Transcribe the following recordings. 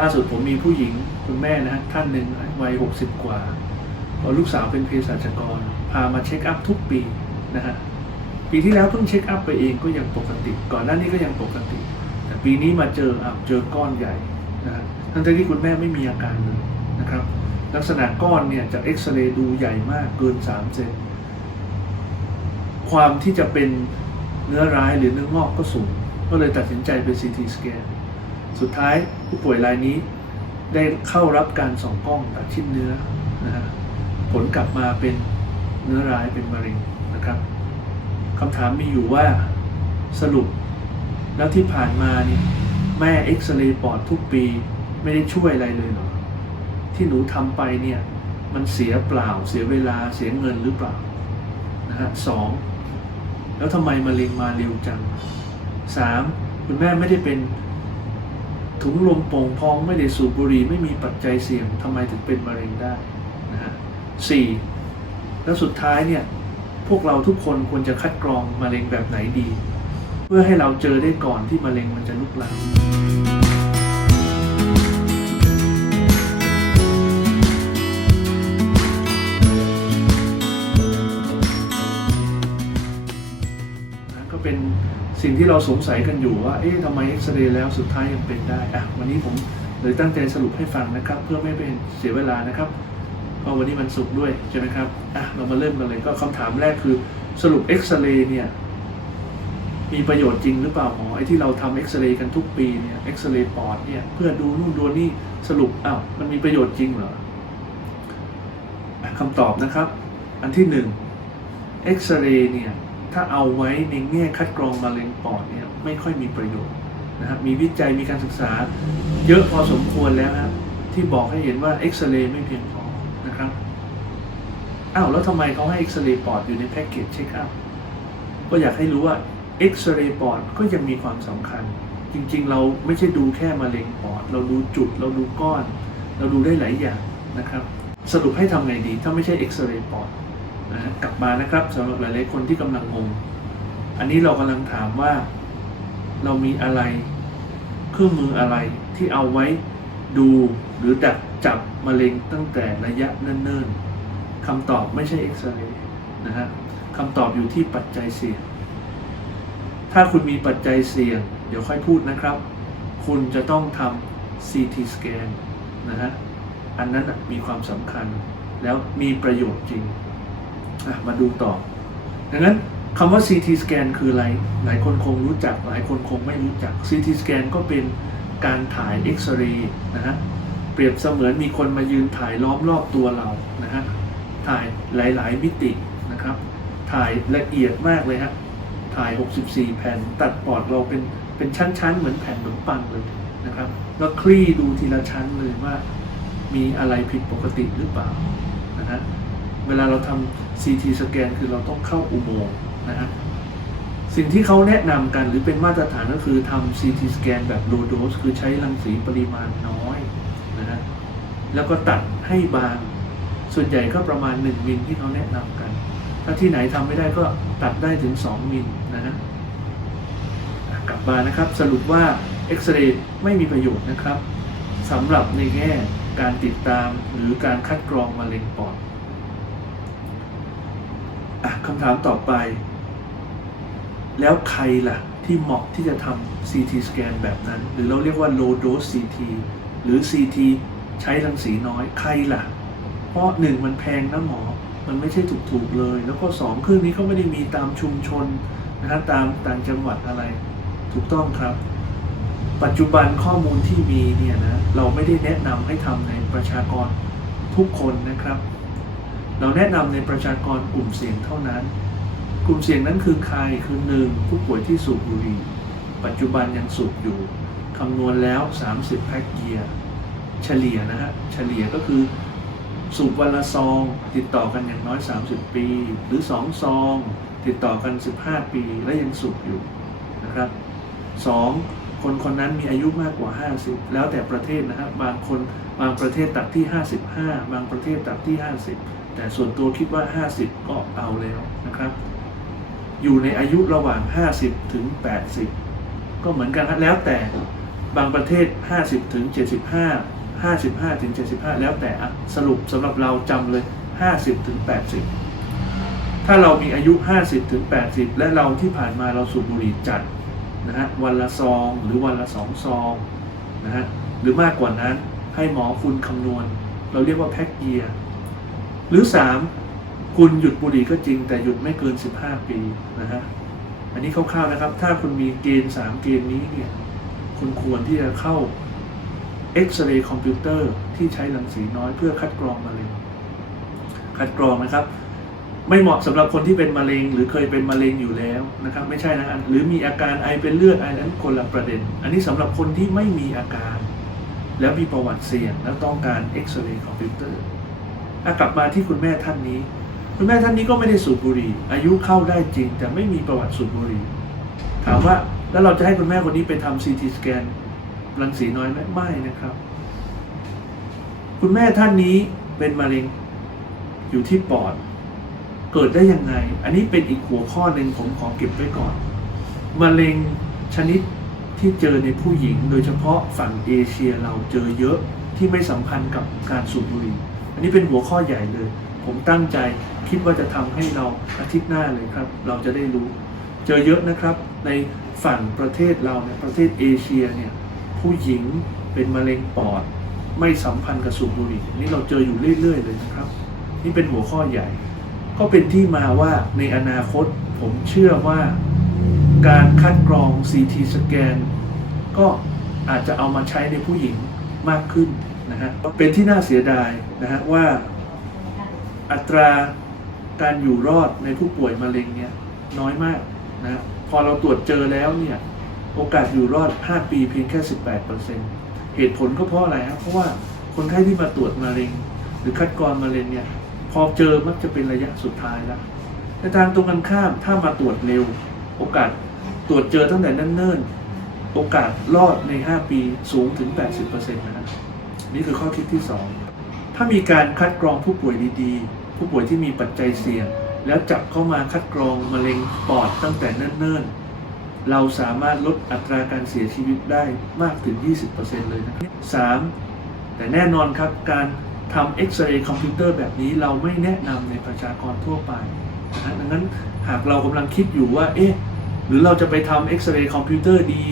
ล่าสุดผมมีผู้หญิงคุณแม่นะฮะท่านหนึ่งวัยหกสิบกว่าพอลูกสาวเป็นเภสัชกร พามาเช็คอัพทุกปีนะฮะปีที่แล้วเพิ่งเช็คอัพไปเองก็ยังปกติ ก่อนหน้านี้ก็ยังปกติ แต่ปีนี้มาเจออะเจอก้อนใหญ่นะฮะทั้งที่คุณแม่ไม่มีอาการเลยนะครับ ลักษณะก้อนเนี่ยจากเอ็กซเรย์ดูใหญ่มากเกินสามเซนความที่จะเป็นเนื้อร้ายหรือเนื้องอกก็สูง ก็เลยตัดสินใจไปซีทีสแกน สุดท้ายผู้ป่วยรายนี้ได้เข้ารับการส่องกล้องตัดชิ้นเนื้อนะฮะผลกลับมาเป็นเนื้อร้ายเป็นมะเร็งนะครับคำถามมีอยู่ว่าสรุปแล้วที่ผ่านมานี่แม่เอ็กซเรย์ปอดทุกปีไม่ได้ช่วยอะไรเลยเหรอที่หนูทำไปเนี่ยมันเสียเปล่าเสียเวลาเสียเงินหรือเปล่านะฮะสองแล้วทำไมมะเร็งมาเร็วจังสามคุณแม่ไม่ได้เป็น ถุงลมโป่งพองไม่ได้สูบบุหรี่ไม่มีปัจจัยเสี่ยงทำไมถึงเป็นมะเร็งได้นะฮะสี่แล้วสุดท้ายเนี่ยพวกเราทุกคนควรจะคัดกรองมะเร็งแบบไหนดี เพื่อให้เราเจอได้ก่อนที่มะเร็งมันจะลุกลาม สิ่งที่เราสงสัยกันอยู่ว่า เอ๊ะทำไมเอ็กซเรย์แล้วสุดท้ายยังเป็นได้อะวันนี้ผมเลยตั้งใจสรุปให้ฟังนะครับ เพื่อไม่เป็นเสียเวลานะครับเพราะวันนี้มันสุกด้วยใช่ไหมครับอะเรามาเริ่มกันเลยก็คำถามแรกคือสรุปเอ็กซเรย์เนี่ยมีประโยชน์จริงหรือเปล่าหมอไอ้ที่เราทำเอ็กซเรย์กันทุกปีเนี่ยเอ็กซเรย์ปอดเนี่ยเพื่อดูนู่นดูนี่สรุปอ้าวมันมีประโยชน์จริงเหรอคำตอบนะครับ อันที่หนึ่งเอ็กซเรย์เนี่ย ถ้าเอาไว้ในแง่คัดกรองมะเร็งปอดเนี่ยไม่ค่อยมีประโยชน์นะครับมีวิจัยมีการศึกษาเยอะพอสมควรแล้วครับที่บอกให้เห็นว่าเอ็กซเรย์ไม่เพียงพอนะครับอ้าวแล้วทำไมเขาให้เอ็กซเรย์ปอดอยู่ในแพ็กเกจเช็คอัพก็อยากให้รู้ว่าเอ็กซเรย์ปอดก็ยังมีความสำคัญ จริงๆ เราไม่ใช่ดูแค่มะเร็งปอด เราดูจุดเราดูก้อน เราดูได้หลายอย่างนะครับ สรุปให้ทำไงดีถ้าไม่ใช่เอ็กซเรย์ปอด นะฮะกลับมานะครับสำหรับหลาย ๆ คนที่กำลังงง อันนี้เรากำลังถามว่าเรามีอะไรเครื่องมืออะไรที่เอาไว้ดูหรือดักจับมะเร็งตั้งแต่ระยะเนิ่น ๆคำตอบไม่ใช่เอ็กซเรย์นะฮะคำตอบอยู่ที่ปัจจัยเสี่ยง ถ้าคุณมีปัจจัยเสี่ยง เดี๋ยวค่อยพูดนะครับ คุณจะต้องทำ CT scan นะฮะ อันนั้นมีความสำคัญแล้วมีประโยชน์จริง มาดูต่อ ดังนั้นคำว่า CT scan คืออะไร หลายคนคงรู้จัก หลายคนคงไม่รู้จัก CT scan ก็เป็นการถ่ายเอ็กซเรย์นะฮะ เปรียบเสมือนมีคนมายืนถ่ายล้อมรอบตัวเรา นะฮะ ถ่ายหลายๆมิตินะครับ ถ่ายละเอียดมากเลยฮะ ถ่าย 64 แผ่น ตัดปอดเราเป็น เป็นชั้นๆ เหมือนแผ่นขนมปังเลยนะครับ แล้วคลี่ดูทีละชั้นเลยว่า มีอะไรผิดปกติหรือเปล่า นะฮะ เวลาเราทำ CT สแกนคือเราต้องเข้าอุโมงค์นะฮะสิ่งที่เขาแนะนำกันหรือเป็นมาตรฐานก็คือทำ CT สแกนแบบ low dose คือใช้รังสีปริมาณน้อยนะฮะแล้วก็ตัดให้บาง ส่วนใหญ่ก็ประมาณ 1 มิลที่เขาแนะนำกัน ถ้าที่ไหนทำไม่ได้ก็ตัดได้ถึง 2 มิลนะฮะกลับมานะครับ สรุปว่าเอ็กซเรย์ไม่มีประโยชน์นะครับสำหรับในแง่การติดตามหรือการคัดกรองมะเร็งปอด คำถามต่อไป แล้วใครล่ะ ที่เหมาะที่จะทำ CT scan แบบนั้น หรือเราเรียกว่า low dose CT หรือ CT ใช้รังสีน้อยใครล่ะ เพราะหนึ่งมันแพงนะหมอ มันไม่ใช่ถูกๆเลย แล้วก็สองเครื่องนี้ก็ไม่ได้มีตามชุมชนนะฮะตามต่างจังหวัดอะไร ถูกต้องครับ ปัจจุบันข้อมูลที่มีเนี่ยนะเราไม่ได้แนะนำให้ทำในประชากรทุกคนนะครับ เราแนะนำในประชากรกลุ่มเสี่ยงเท่านั้น กลุ่มเสี่ยงนั้นคือใครคือหนึ่งผู้ป่วยที่สูบบุหรี่ ปัจจุบันยังสูบอยู่คำนวณแล้ว 30 แพ็กเกียร์ เฉลี่ยนะฮะ เฉลี่ยก็คือ สูบวันละซอง ติดต่อกันอย่างน้อย 30 ปี หรือ 2 ซอง ติดต่อกัน 15 ปีและยังสูบอยู่นะครับ 2. คนคนนั้นมีอายุมากกว่า 50 แล้วแต่ประเทศนะครับ บางคนบางประเทศตัดที่ 55 บางประเทศตัดที่ 50 แต่ส่วนตัวคิดว่า 50 ก็เอาแล้วนะครับ อยู่ในอายุระหว่าง 50 ถึง 80 ก็เหมือนกันครับแล้วแต่บางประเทศ 50 ถึง 75 55 ถึง 75 แล้วแต่สรุปสำหรับเราจำเลย 50 ถึง 80 ถ้าเรามีอายุ 50 ถึง 80 และเราที่ผ่านมาเราสูบบุหรี่จัดนะฮะวันละซองหรือวันละสองซองนะฮะหรือมากกว่านั้นให้หมอคุณคำนวณ เราเรียกว่าแพ็กเยียร์ หรือ3คุณหยุดบุหรี่ก็จริง แต่หยุดไม่เกิน15ปีนะฮะอันนี้คร่าวๆนะครับ ถ้าคุณมีเกณฑ์3เกณฑ์นี้เนี่ยคุณควรที่จะเข้าเอ็กซเรย์คอมพิวเตอร์ที่ใช้รังสีน้อยเพื่อคัดกรองมะเร็งคัดกรองนะครับ ไม่เหมาะสำหรับคนที่เป็นมะเร็ง หรือเคยเป็นมะเร็งอยู่แล้วนะครับ ไม่ใช่นะหรือมีอาการไอเป็นเลือดไอนั้นคนละประเด็น อันนี้สำหรับคนที่ไม่มีอาการ แล้วมีประวัติเสี่ยงแล้วต้องการเอ็กซเรย์คอมพิวเตอร์ กลับมาที่คุณแม่ท่านนี้ คุณแม่ท่านนี้ก็ไม่ได้สูบบุหรี่ อายุเข้าได้จริง แต่ไม่มีประวัติสูบบุหรี่ ถามว่าแล้วเราจะให้คุณแม่คนนี้ไปทำซีทีสแกนรังสีน้อยไหมไม่นะครับ คุณแม่ท่านนี้เป็นมะเร็งอยู่ที่ปอด เกิดได้ยังไง อันนี้เป็นอีกหัวข้อหนึ่งผมขอเก็บไว้ก่อนมะเร็งชนิดที่เจอในผู้หญิง โดยเฉพาะฝั่งเอเชียเราเจอเยอะที่ไม่สัมพันธ์กับการสูบบุหรี่ นนี้เป็นหัวข้อใหญ่เลย ผมตั้งใจคิดว่าจะทำให้เราอาทิตย์หน้าเลยครับ เราจะได้รู้ เจอเยอะนะครับในฝั่งประเทศเราเนี่ยประเทศเอเชียเนี่ยผู้หญิงเป็นมะเร็งปอด ไม่สัมพันธ์กับสูบบุหรี่อันนี่เราเจออยู่เรื่อย ๆ เลยนะครับ นี่เป็นหัวข้อใหญ่ ก็เป็นที่มาว่าในอนาคตผมเชื่อว่าการคัดกรอง CT สแกนก็อาจจะเอามาใช้ในผู้หญิงมากขึ้น นะฮะเป็นที่น่าเสียดายนะฮะว่าอัตราการอยู่รอดในผู้ป่วยมะเร็งเนี่ยน้อยมากนะพอเราตรวจเจอแล้วเนี่ยโอกาสอยู่รอด 5 ปีเพียงแค่ 18%เหตุผลก็เพราะอะไรครับเพราะว่าคนไข้ที่มาตรวจมะเร็ง หรือคัดกรองมะเร็งเนี่ยพอเจอมักจะเป็นระยะสุดท้ายแล้วในทางตรงกันข้ามถ้ามาตรวจเร็ว โอกาสตรวจเจอตั้งแต่นั่นเนิ่นโอกาสรอดใน 5 ปีสูงถึง 80%นะครับ นี่คือข้อคิดที่ 2 ถ้ามีการคัดกรองผู้ป่วยดีๆ ผู้ป่วยที่มีปัจจัยเสี่ยง แล้วจับเข้ามาคัดกรองมะเร็งปอดตั้งแต่เนิ่นๆ เราสามารถลดอัตราการเสียชีวิตได้มากถึง 20%เลยนะครับ 3. แต่แน่นอนครับการทำเอ็กซเรย์คอมพิวเตอร์แบบนี้เราไม่แนะนำในประชากรทั่วไปนะดังนั้นหากเรากำลังคิดอยู่ว่าเอ๊ะหรือเราจะไปทำเอ็กซเรย์คอมพิวเตอร์ดี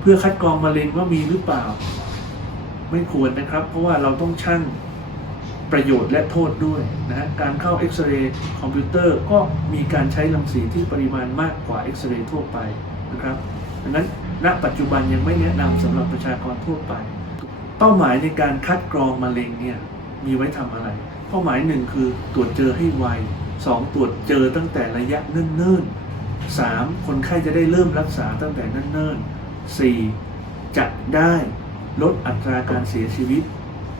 เพื่อคัดกรองมะเร็งว่ามีหรือเปล่า ไม่ควรนะครับ เพราะว่าเราต้องชั่งประโยชน์และโทษด้วยนะฮะการเข้าเอ็กซเรย์คอมพิวเตอร์ก็มีการใช้รังสีที่ปริมาณมากกว่าเอ็กซเรย์ทั่วไปนะครับดังนั้นณปัจจุบันยังไม่แนะนำสำหรับประชากรทั่วไป เป้าหมายในการคัดกรองมะเร็งเนี่ยมีไว้ทำอะไร เป้าหมายหนึ่งคือตรวจเจอให้ไวสองตรวจเจอตั้งแต่ระยะเนิ่นๆสามคนไข้จะได้เริ่มรักษาตั้งแต่เนิ่นๆสี่จะได้ ลดอัตราการเสียชีวิต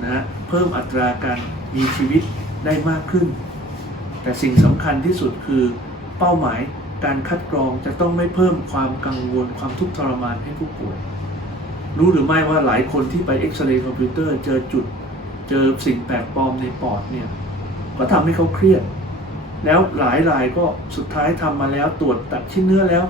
นะฮะเพิ่มอัตราการมีชีวิตได้มากขึ้น แต่สิ่งสำคัญที่สุดคือเป้าหมายการคัดกรองจะต้องไม่เพิ่มความกังวลความทุกข์ทรมานให้ผู้ป่วย รู้หรือไม่ว่าหลายคนที่ไปเอ็กซเรย์คอมพิวเตอร์เจอจุด เจอสิ่งแปลกปลอมในปอดเนี่ยก็ทำให้เขาเครียด แล้วหลายรายก็สุดท้ายทำมาแล้วตรวจตัดชิ้นเนื้อแล้ว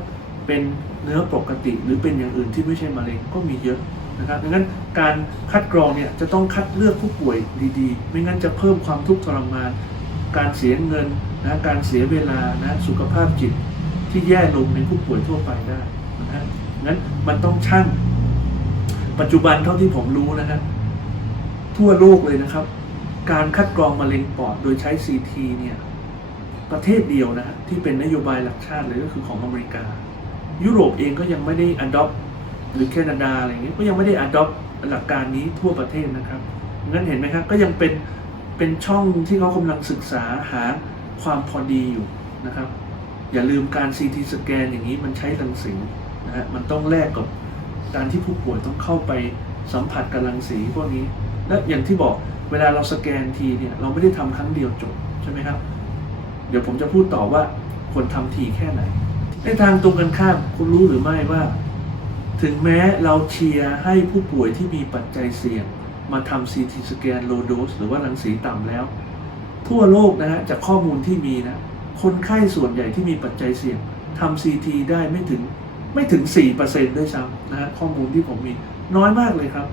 เป็นเนื้อปกติหรือเป็นอย่างอื่นที่ไม่ใช่มะเร็งก็มีเยอะ นะครับดังนั้นการคัดกรองเนี่ยจะต้องคัดเลือกผู้ป่วยดีๆ ไม่งั้นจะเพิ่มความทุกข์ทรมาน การเสียเงินนะการเสียเวลานะสุขภาพจิตที่แย่ลงในผู้ป่วยทั่วไปได้นะฮะงั้นมันต้องชั่งปัจจุบันเท่าที่ผมรู้นะฮะทั่วโลกเลยนะครับ การคัดกรองมะเร็งปอดโดยใช้ CT เนี่ยประเทศเดียวนะฮะที่เป็นนโยบายหลักชาติเลยก็คือของอเมริกา ยุโรปเองก็ยังไม่ได้ adopt หรือแคนาดาอะไรอย่างเงี้ยก็ยังไม่ได้ adopt หลักการนี้ทั่วประเทศนะครับงั้นเห็นไหมครับก็ยังเป็นเป็นช่องที่เขากำลังศึกษาหาความพอดีอยู่นะครับ อย่าลืมการ CT สแกนอย่างนี้มันใช้รังสีนะฮะมันต้องแลกกับการที่ผู้ป่วยต้องเข้าไปสัมผัสกับรังสีพวกนี้ และอย่างที่บอกเวลาเราสแกนทีเนี่ยเราไม่ได้ทำครั้งเดียวจบใช่ไหมครับ เดี๋ยวผมจะพูดต่อว่าควรทำทีแค่ไหนในทางตรงกันข้ามคุณรู้หรือไม่ว่า ถึงแม้เราเชียร์ให้ผู้ป่วยที่มีปัจจัยเสี่ยง มาทำ CT สแกน low dose หรือว่ารังสีต่ำแล้ว ทั่วโลกนะฮะจากข้อมูลที่มีนะ คนไข้ส่วนใหญ่ที่มีปัจจัยเสี่ยงทำ CT ได้ไม่ถึงไม่ถึง 4%ด้วยซ้ำนะฮะข้อมูลที่ผมมีน้อยมากเลยครับ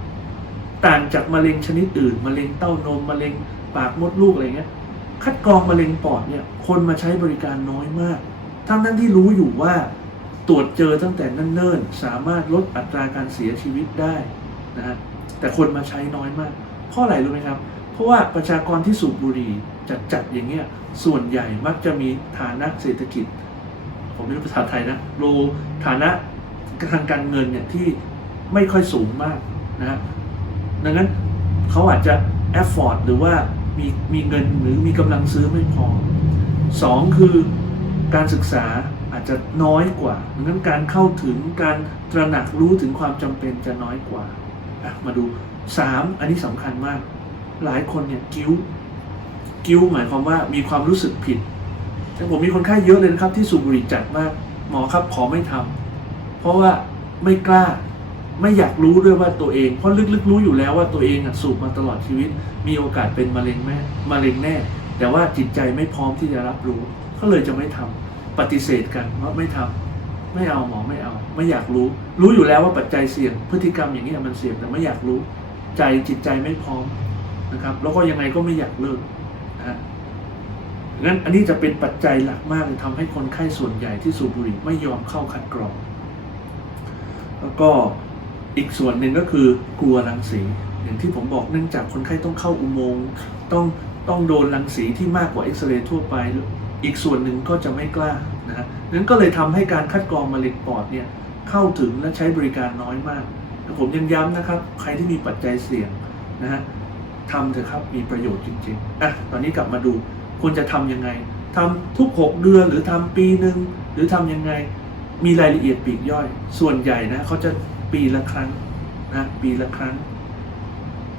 ต่างจากมะเร็งชนิดอื่นมะเร็งเต้านมมะเร็งปากมดลูกอะไรเงี้ยคัดกรองมะเร็งปอดเนี่ยคนมาใช้บริการน้อยมาก ทั้งนั้นที่รู้อยู่ว่า ตรวจเจอตั้งแต่นั่นเนิ่นสามารถลดอัตราการเสียชีวิตได้นะฮะแต่คนมาใช้น้อยมาก เพราะอะไรรู้ไหมครับ เพราะว่าประชากรที่สูบบุหรี่จัดๆอย่างเงี้ยส่วนใหญ่มักจะมีฐานะเศรษฐกิจ ผมไม่รู้ภาษาไทยนะโลฐานะทางการเงินเนี่ยที่ไม่ค่อยสูงมากนะฮะดังนั้นเขาอาจจะ afford หรือว่ามีมีเงินหรือมีกำลังซื้อไม่พอสองคือการศึกษา อาจจะน้อยกว่าดังนั้นการเข้าถึงการตระหนักรู้ถึงความจำเป็นจะน้อยกว่า มาดูสามอันนี้สำคัญมาก หลายคนเนี่ยกิ้ว กิ้วหมายความว่ามีความรู้สึกผิด แต่ผมมีคนไข้เยอะเลยนะครับ ที่สูบบุหรี่จัดมาก หมอครับขอไม่ทำเพราะว่าไม่กล้าไม่อยากรู้ด้วยว่าตัวเอง เพราะลึกๆรู้อยู่แล้วว่าตัวเองอะสูบมาตลอดชีวิต มีโอกาสเป็นมะเร็งแม่มะเร็งแน่ แต่ว่าจิตใจไม่พร้อมที่จะรับรู้ ก็เลยจะไม่ทำ ปฏิเสธกันว่าไม่ทำไม่เอาหมอไม่เอา ไม่อยากรู้ รู้อยู่แล้วว่าปัจจัยเสี่ยงพฤติกรรมอย่างนี้มันเสี่ยงแต่ไม่อยากรู้ ใจจิตใจไม่พร้อมนะครับ แล้วก็ยังไงก็ไม่อยากเลิกนะฮะงั้นอันนี้จะเป็นปัจจัยหลักมากเลยทำให้คนไข้ส่วนใหญ่ที่สูบบุหรี่ไม่ยอมเข้าคัดกรอง แล้วก็อีกส่วนหนึ่งก็คือกลัวรังสี อย่างที่ผมบอกเนื่องจากคนไข้ต้องเข้าอุโมงค์ต้องต้องโดนรังสีที่มากกว่าเอ็กซเรย์ทั่วไป อีกส่วนหนึ่งก็จะไม่กล้านะฮะนั้นก็เลยทำให้การคัดกรองมะเร็งปอดเนี่ยเข้าถึงและใช้บริการน้อยมาก ผมยังย้ำนะครับ ใครที่มีปัจจัยเสี่ยงนะฮะทำเถอะครับมีประโยชน์จริงๆอะตอนนี้กลับมาดูควรจะทำยังไงทำทุก 6 เดือนหรือทำปีหนึ่งหรือทำยังไงมีรายละเอียดปีกย่อย ส่วนใหญ่นะเขาจะปีละครั้งนะปีละครั้ง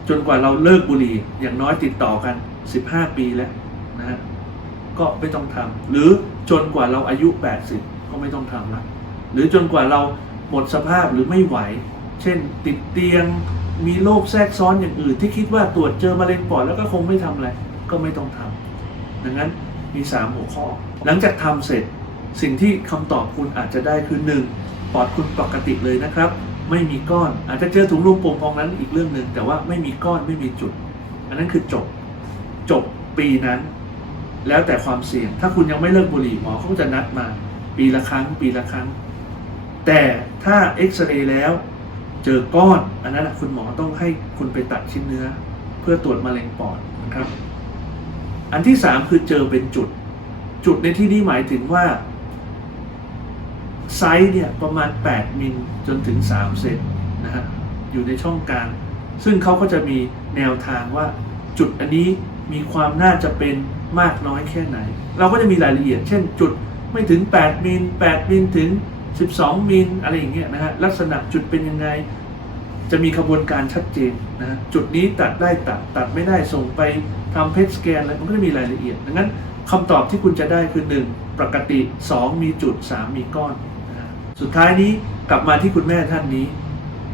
จนกว่าเราเลิกบุหรี่อย่างน้อยติดต่อกัน 15 ปีแล้วนะฮะ ก็ไม่ต้องทำหรือจนกว่าเราอายุ 80 ก็ไม่ต้องทำละหรือจนกว่าเราหมดสภาพหรือไม่ไหว เช่นติดเตียงมีโรคแทรกซ้อนอย่างอื่น ที่คิดว่าตรวจเจอมะเร็งปอดแล้วก็คงไม่ทำอะไรก็ไม่ต้องทำดังนั้นมี 3 หัวข้อ หลังจากทำเสร็จสิ่งที่คำตอบคุณอาจจะได้คือ 1. ปอดคุณปกติเลยนะครับ ไม่มีก้อนอาจจะเจอถุงลมโป่งพองนั้นอีกเรื่องหนึ่งแต่ว่าไม่มีก้อนไม่มีจุด อันนั้นคือจบ จบปีนั้น แล้วแต่ความเสี่ยง ถ้าคุณยังไม่เลิกบุหรี่หมอเขาจะนัดมา ปีละครั้ง ปีละครั้ง แต่ถ้าเอ็กซเรย์แล้ว เจอก้อน อันนั้นคุณหมอต้องให้คุณไปตัดชิ้นเนื้อ เพื่อตรวจมะเร็งปอดนะครับ อันที่สามคือเจอเป็นจุด จุดในที่นี้หมายถึงว่าไซส์เนี่ยประมาณ 8 มิลจนถึง 3 เซนนะฮะอยู่ในช่องกลาง ซึ่งเขาก็จะมีแนวทางว่าจุดอันนี้มีความน่าจะเป็น มากน้อยแค่ไหน เราก็จะมีรายละเอียด เช่นจุดไม่ถึง 8 มิล 8 มิลถึง 12 มิลอะไรอย่างเงี้ยนะฮะลักษณะจุดเป็นยังไง จะมีขบวนการชัดเจนนะะจุดนี้ตัดได้ตัดตัดไม่ได้ส่งไปทำเพชสแกนอะไรมันก็จะมีรายละเอียด ดังนั้นคำตอบที่คุณจะได้คือ 1 ปกติ 2 มีจุด 3 มีก้อนนะสุดท้ายนี้กลับมาที่คุณแม่ท่านนี้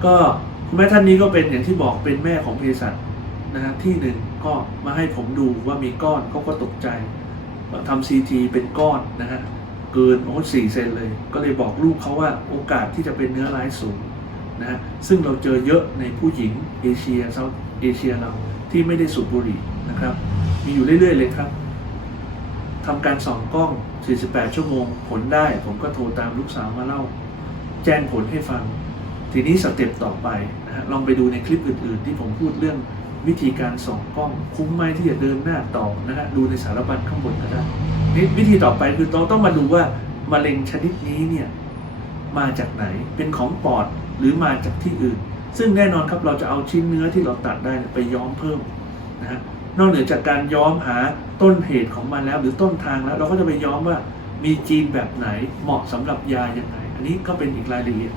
ก็คุณแม่ท่านนี้ก็เป็นอย่างที่บอกเป็นแม่ของเภสัชนะฮะที่หนึ่ง ก็มาให้ผมดูว่ามีก้อนเขาก็ตกใจทำซีทีเป็นก้อนนะฮะเกินโอ้สี่เซนเลย ก็เลยบอกลูกเขาว่าโอกาสที่จะเป็นเนื้อร้ายสูงนะฮะซึ่งเราเจอเยอะในผู้หญิงเอเชียเซาท์เอเชียเราที่ไม่ได้สูบบุหรี่นะครับ มีอยู่เรื่อยๆเลยครับทำการส่องกล้อง 48 ชั่วโมง ผลได้ ผมก็โทรตามลูกสาวมาเล่า แจ้งผลให้ฟัง ทีนี้สเต็ปต่อไปนะฮะลองไปดูในคลิปอื่นๆ ที่ผมพูดเรื่อง วิธีการส่องกล้องคุ้มไหมที่จะเดินหน้าต่อนะฮะดูในสารบัญข้างบนก็ได้นี่วิธีต่อไปคือเราต้องมาดูว่ามะเร็งชนิดนี้เนี่ยมาจากไหนเป็นของปอดหรือมาจากที่อื่น ซึ่งแน่นอนครับเราจะเอาชิ้นเนื้อที่เราตัดได้ไปย้อมเพิ่มนะฮะนอกเหนือจากการย้อมหาต้นเหตุของมันแล้ว หรือต้นทางแล้ว เราก็จะไปย้อมว่ามีจีนแบบไหนเหมาะสำหรับยายังไงอันนี้ก็เป็นอีกรายละเอียด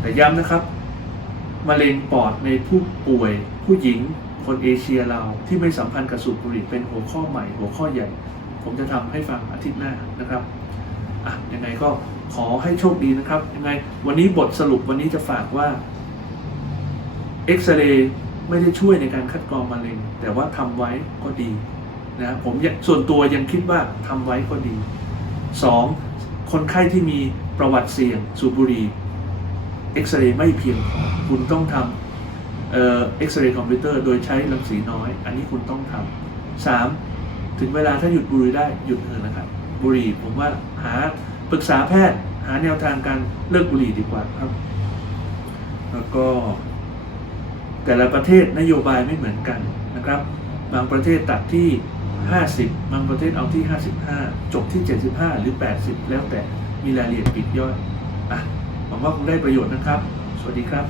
แต่ย้ำนะครับมะเร็งปอดในผู้ป่วย ผู้หญิงคนเอเชียเราที่ไม่สัมพันธ์กับสูบบุหรี่เป็นหัวข้อใหม่ หัวข้อใหญ่ ผมจะทำให้ฟังอาทิตย์หน้านะครับอะยังไงก็ขอให้โชคดีนะครับ ยังไง วันนี้บทสรุปวันนี้จะฝากว่าเอ็กซเรย์ไม่ได้ช่วยในการคัดกรองมะเร็ง แต่ว่าทำไว้ก็ดีนะผมส่วนตัวยังคิดว่าทำไว้ก็ดีสองคนไข้ที่มีประวัติเสี่ยงสูบบุหรี่เอ็กซเรย์ไม่เพียงพอคุณต้องทำ เอ่อเอ็กซเรย์คอมพิวเตอร์โดยใช้รังสีน้อย อันนี้คุณต้องทำสามถึงเวลาถ้าหยุดบุหรี่ได้หยุดเถอะนะครับ บุหรี่ผมว่าหาปรึกษาแพทย์ หาแนวทางการเลิกบุหรี่ดีกว่าครับ แล้วก็ แต่ละประเทศนโยบายไม่เหมือนกันนะครับ บางประเทศตัดที่ 50 บางประเทศเอาที่ 55 จบที่ 75 หรือ 80 แล้วแต่มีรายละเอียดปลีกย่อยอะหวังว่าคงได้ประโยชน์นะครับ สวัสดีครับ